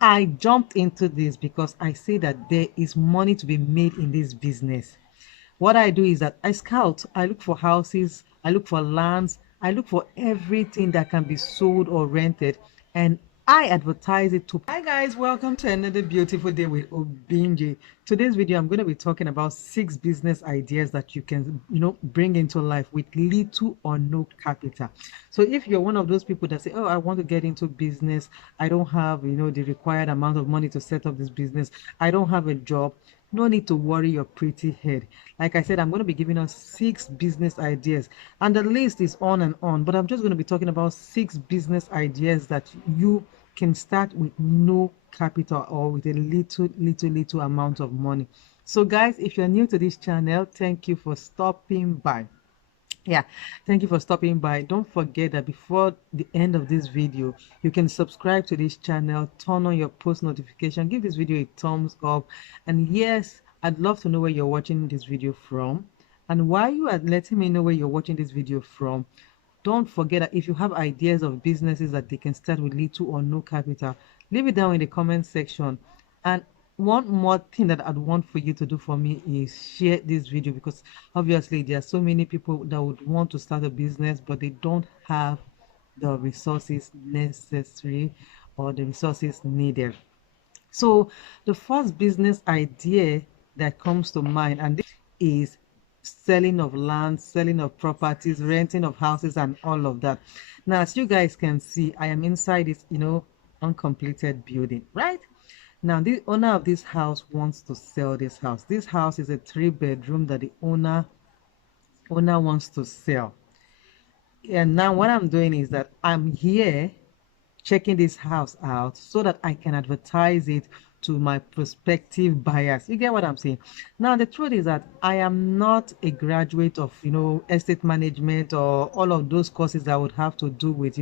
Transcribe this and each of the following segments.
I jumped into this because I see that there is money to be made in this business. What I do is that I scout, I look for houses, I look for lands, I look for everything that can be sold or rented, and I advertise it to. Hi guys, welcome to another beautiful day with Obinji. Today's video, I'm going to be talking about 6 business ideas that you can, bring into life with little or no capital. So if you're one of those people that say, "Oh, I want to get into business, I don't have, the required amount of money to set up this business. I don't have a job." No need to worry your pretty head. Like I said, I'm going to be giving us 6 business ideas, and the list is on and on. But I'm just going to be talking about 6 business ideas that you can start with no capital or with a little amount of money. So, guys, if you're new to this channel, thank you for stopping by. Yeah, thank you for stopping by. Don't forget that before the end of this video, you can subscribe to this channel, turn on your post notification, give this video a thumbs up. And yes, I'd love to know where you're watching this video from. And while you are letting me know where you're watching this video from, don't forget that if you have ideas of businesses that they can start with little or no capital, leave it down in the comment section. And one more thing that I'd want for you to do for me is share this video, because obviously there are so many people that would want to start a business but they don't have the resources necessary or the resources needed. So the first business idea that comes to mind, and this is selling of land, selling of properties, renting of houses, and all of that. Now, as you guys can see, I am inside this, uncompleted building, right? Now, the owner of this house wants to sell this house. This house is a 3 bedroom that the owner wants to sell. And now what I'm doing is that I'm here checking this house out so that I can advertise it to my prospective buyers. You get what I'm saying? Now, the truth is that I am not a graduate of, estate management or all of those courses that I would have to do with,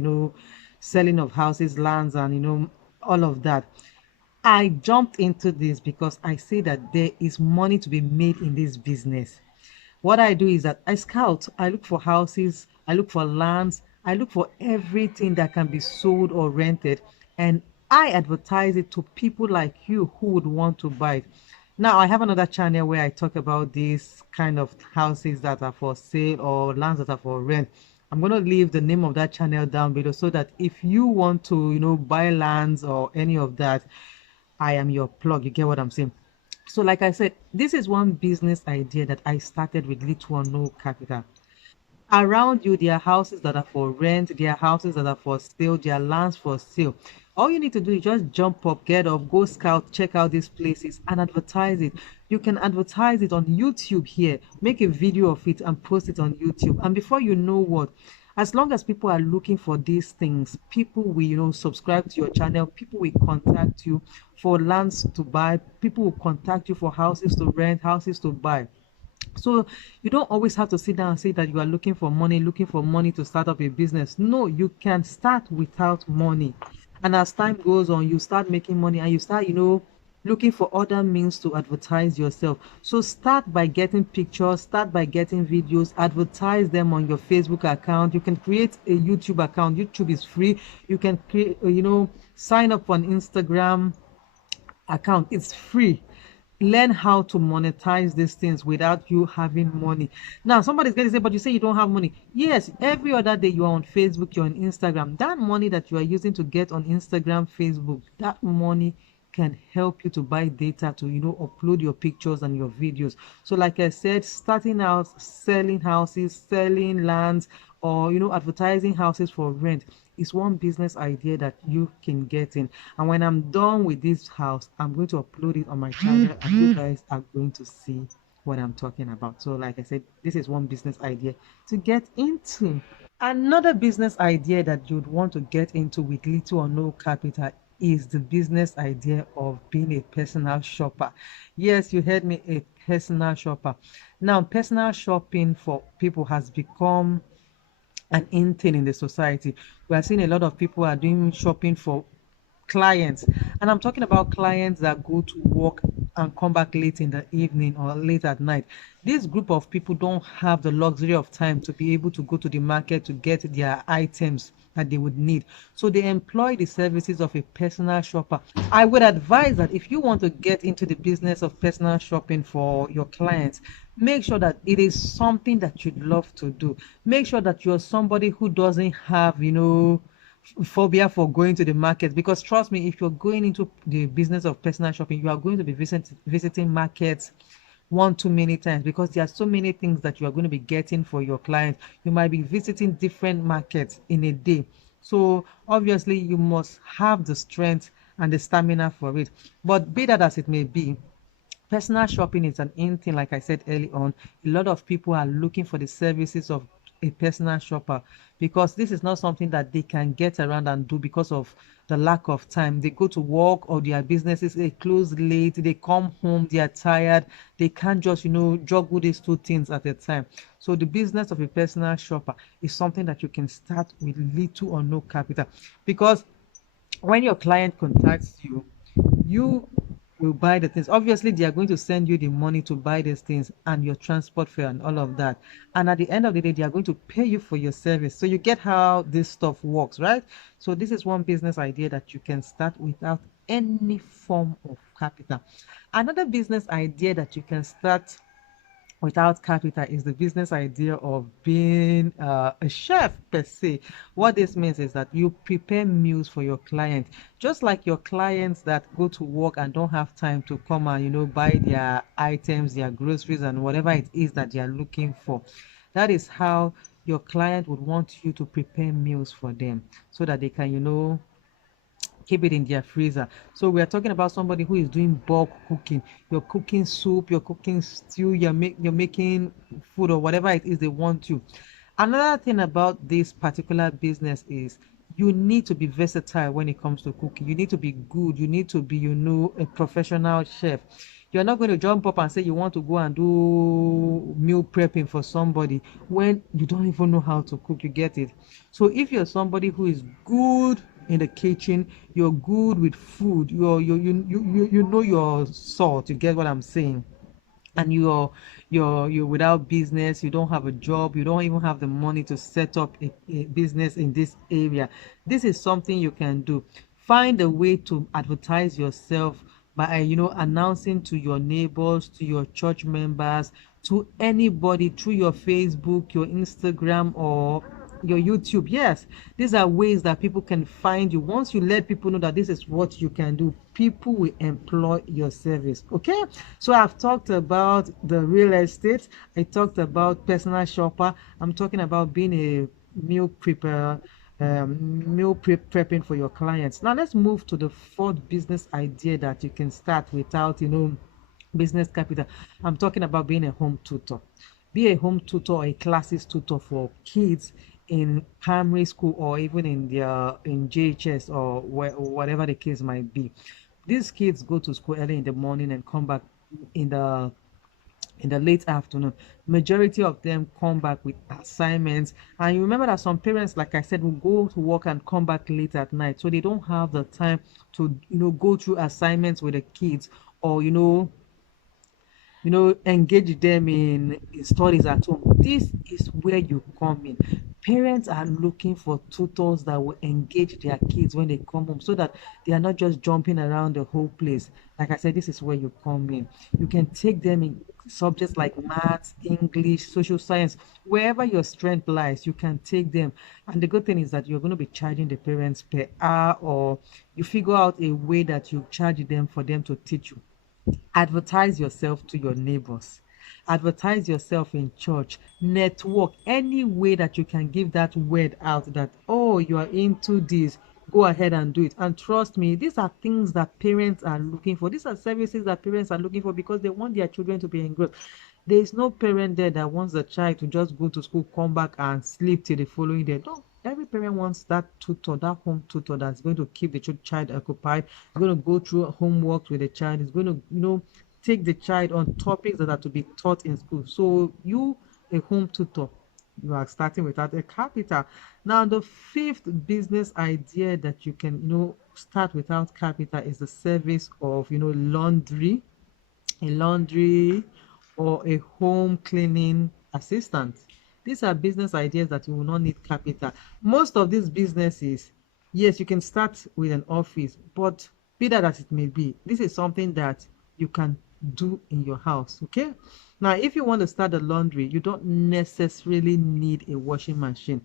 selling of houses, lands, and, all of that. I jumped into this because I see that there is money to be made in this business. What I do is that I scout, I look for houses, I look for lands, I look for everything that can be sold or rented, and I advertise it to people like you who would want to buy it. Now, I have another channel where I talk about these kind of houses that are for sale or lands that are for rent. I'm going to leave the name of that channel down below so that if you want to, buy lands or any of that, I am your plug. You get what I'm saying? So, like I said, this is one business idea that I started with little or no capital. Around you, there are houses that are for rent, there are houses that are for sale, there are lands for sale. All you need to do is just jump up, get up, go scout, check out these places and advertise it. You can advertise it on YouTube here, make a video of it and post it on YouTube. And before you know what, as long as people are looking for these things, people will, subscribe to your channel, people will contact you for lands to buy, people will contact you for houses to rent, houses to buy. So you don't always have to sit down and say that you are looking for money to start up a business. No, you can start without money. And as time goes on, you start making money and you start, looking for other means to advertise yourself. So start by getting pictures, start by getting videos, advertise them on your Facebook account. You can create a YouTube account. YouTube is free. You can create, sign up on Instagram account. It's free. Learn how to monetize these things without you having money. Now, somebody's going to say, but you say you don't have money. Yes, every other day you are on Facebook, you're on Instagram. That money that you are using to get on Instagram, Facebook, that money can help you to buy data to, upload your pictures and your videos. So like I said, starting out selling houses, selling lands, or, advertising houses for rent is one business idea that you can get in. And when I'm done with this house, I'm going to upload it on my channel and you guys are going to see what I'm talking about. So like I said, this is one business idea to get into. Another business idea that you'd want to get into with little or no capital is the business idea of being a personal shopper. Yes, you heard me, a personal shopper. Now, personal shopping for people has become an in thing in the society. We are seeing a lot of people are doing shopping for clients, and I'm talking about clients that go to work and come back late in the evening or late at night. This group of people don't have the luxury of time to be able to go to the market to get their items that they would need. So they employ the services of a personal shopper. I would advise that if you want to get into the business of personal shopping for your clients, make sure that it is something that you'd love to do. Make sure that you're somebody who doesn't have, phobia for going to the market, because trust me, if you're going into the business of personal shopping, you are going to be visiting markets one too many times, because there are so many things that you are going to be getting for your clients. You might be visiting different markets in a day, so obviously you must have the strength and the stamina for it. But be that as it may be, personal shopping is an in thing. Like I said early on, a lot of people are looking for the services of a personal shopper, because this is not something that they can get around and do because of the lack of time. They go to work or their businesses, they close late, they come home, they are tired, they can't just juggle these two things at a time. So the business of a personal shopper is something that you can start with little or no capital, because when your client contacts you, you will buy the things. Obviously, they are going to send you the money to buy these things and your transport fare and all of that. And at the end of the day, they are going to pay you for your service. So you get how this stuff works, right? So this is one business idea that you can start without any form of capital. Another business idea that you can start without capital is the business idea of being a chef per se. What this means is that you prepare meals for your client, just like your clients that go to work and don't have time to come and buy their items, their groceries, and whatever it is that they are looking for. That is how your client would want you to prepare meals for them, so that they can keep it in their freezer. So we are talking about somebody who is doing bulk cooking. You're cooking soup, you're cooking stew, you're making food or whatever it is they want to. Another thing about this particular business is you need to be versatile when it comes to cooking. You need to be good. You need to be, a professional chef. You're not going to jump up and say you want to go and do meal prepping for somebody when you don't even know how to cook. You get it? So if you're somebody who is good in the kitchen, you're good with food, you know your salt. You get what I'm saying? And you're without business, you don't have a job, you don't even have the money to set up a business in this area. This is something you can do. Find a way to advertise yourself by announcing to your neighbors, to your church members, to anybody through your Facebook, your Instagram, or your YouTube. Yes, these are ways that people can find you. Once you let people know that this is what you can do, people will employ your service. Okay, so I've talked about the real estate, I talked about personal shopper, I'm talking about being a meal preparer, prepping for your clients. Now let's move to the fourth business idea that you can start without business capital. I'm talking about being a home tutor. Be a home tutor or a classes tutor for kids in primary school, or even in JHS, or whatever the case might be. These kids go to school early in the morning and come back in the late afternoon. Majority of them come back with assignments, and you remember that some parents, like I said, will go to work and come back late at night, so they don't have the time to go through assignments with the kids, or engage them in studies at home. This is where you come in. Parents are looking for tutors that will engage their kids when they come home, so that they are not just jumping around the whole place. Like I said, this is where you come in. You can take them in subjects like maths, English, social science, wherever your strength lies, you can take them. And the good thing is that you're going to be charging the parents per hour, or you figure out a way that you charge them for them to teach you. Advertise yourself to your neighbors, advertise yourself in church, network any way that you can give that word out that, oh, you are into this, go ahead and do it. And trust me, these are things that parents are looking for. These are services that parents are looking for, because they want their children to be engrossed. There is no parent there that wants the child to just go to school, come back and sleep till the following day. No, every parent wants that tutor, that home tutor, that's going to keep the child occupied, is going to go through homework with the child, is going to take the child on topics that are to be taught in school. So you, a home tutor, you are starting without a capital. Now the fifth business idea that you can start without capital is the service of laundry. a laundry, or a home cleaning assistant. These are business ideas that you will not need capital. Most of these businesses, yes, you can start with an office, but be that as it may be, this is something that you can do in your house. Okay. Now, if you want to start a laundry, you don't necessarily need a washing machine.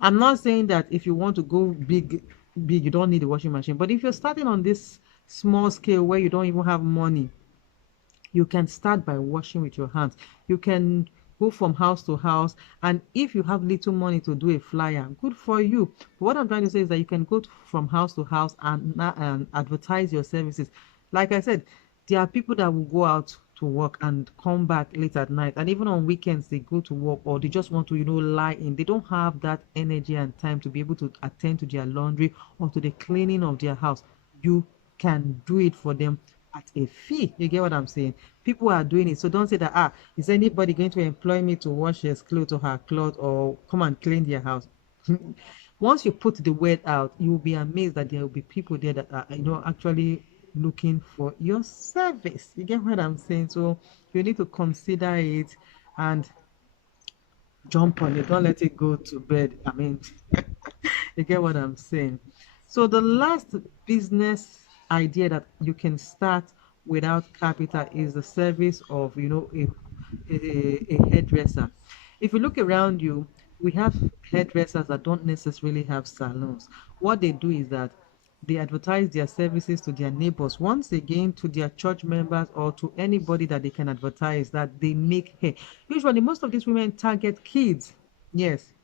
I'm not saying that if you want to go big, you don't need a washing machine. But if you're starting on this small scale where you don't even have money, you can start by washing with your hands. You can go from house to house, and if you have little money to do a flyer, good for you. But what I'm trying to say is that you can go from house to house and advertise your services. Like I said, there are people that will go out to work and come back late at night, and even on weekends they go to work, or they just want to lie in. They don't have that energy and time to be able to attend to their laundry or to the cleaning of their house. You can do it for them at a fee. You get what I'm saying? People are doing it. So don't say that, is anybody going to employ me to wash his clothes or her clothes or come and clean their house? Once you put the word out, you will be amazed that there will be people there that are, actually looking for your service. You get what I'm saying? So you need to consider it and jump on it. Don't let it go to bed. I mean, you get what I'm saying? So the last business idea that you can start without capital is the service of, a hairdresser. If you look around you, we have hairdressers that don't necessarily have salons. What they do is that they advertise their services to their neighbors, once again to their church members or to anybody that they can advertise that they make hair. Usually, most of these women target kids. Yes,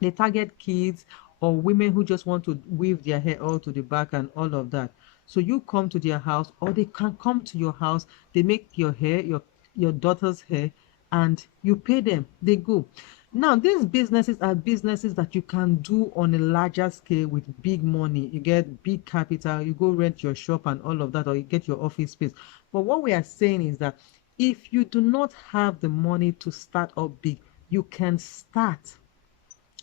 they target kids or women who just want to weave their hair all to the back and all of that. So you come to their house, or they can come to your house. They make your hair, your daughter's hair, and you pay them. They go. Now, these businesses are businesses that you can do on a larger scale with big money. You get big capital, you go rent your shop and all of that, or you get your office space. But what we are saying is that if you do not have the money to start up big, you can start.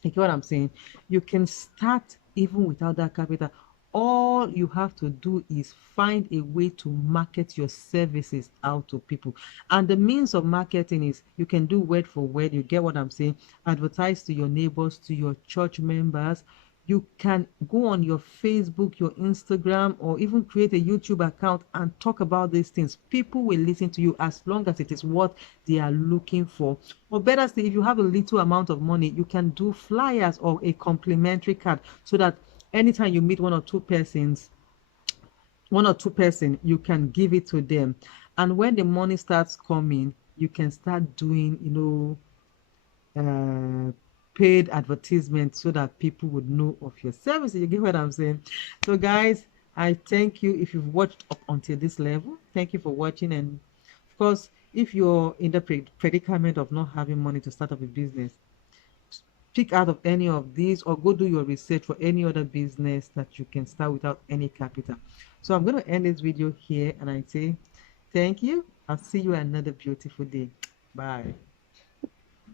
You get what I'm saying? You can start even without that capital. All you have to do is find a way to market your services out to people. And the means of marketing is you can do word for word. You get what I'm saying? Advertise to your neighbors, to your church members. You can go on your Facebook, your Instagram, or even create a YouTube account and talk about these things. People will listen to you as long as it is what they are looking for. Or better still, if you have a little amount of money, you can do flyers or a complimentary card, so that anytime you meet one or two person, you can give it to them. And when the money starts coming, you can start doing, uh, paid advertisement, so that people would know of your services. You get what I'm saying? So, guys, I thank you if you've watched up until this level. Thank you for watching. And of course, if you're in the predicament of not having money to start up a business, pick out of any of these or go do your research for any other business that you can start without any capital. So I'm going to end this video here, and I say thank you. I'll see you another beautiful day. Bye.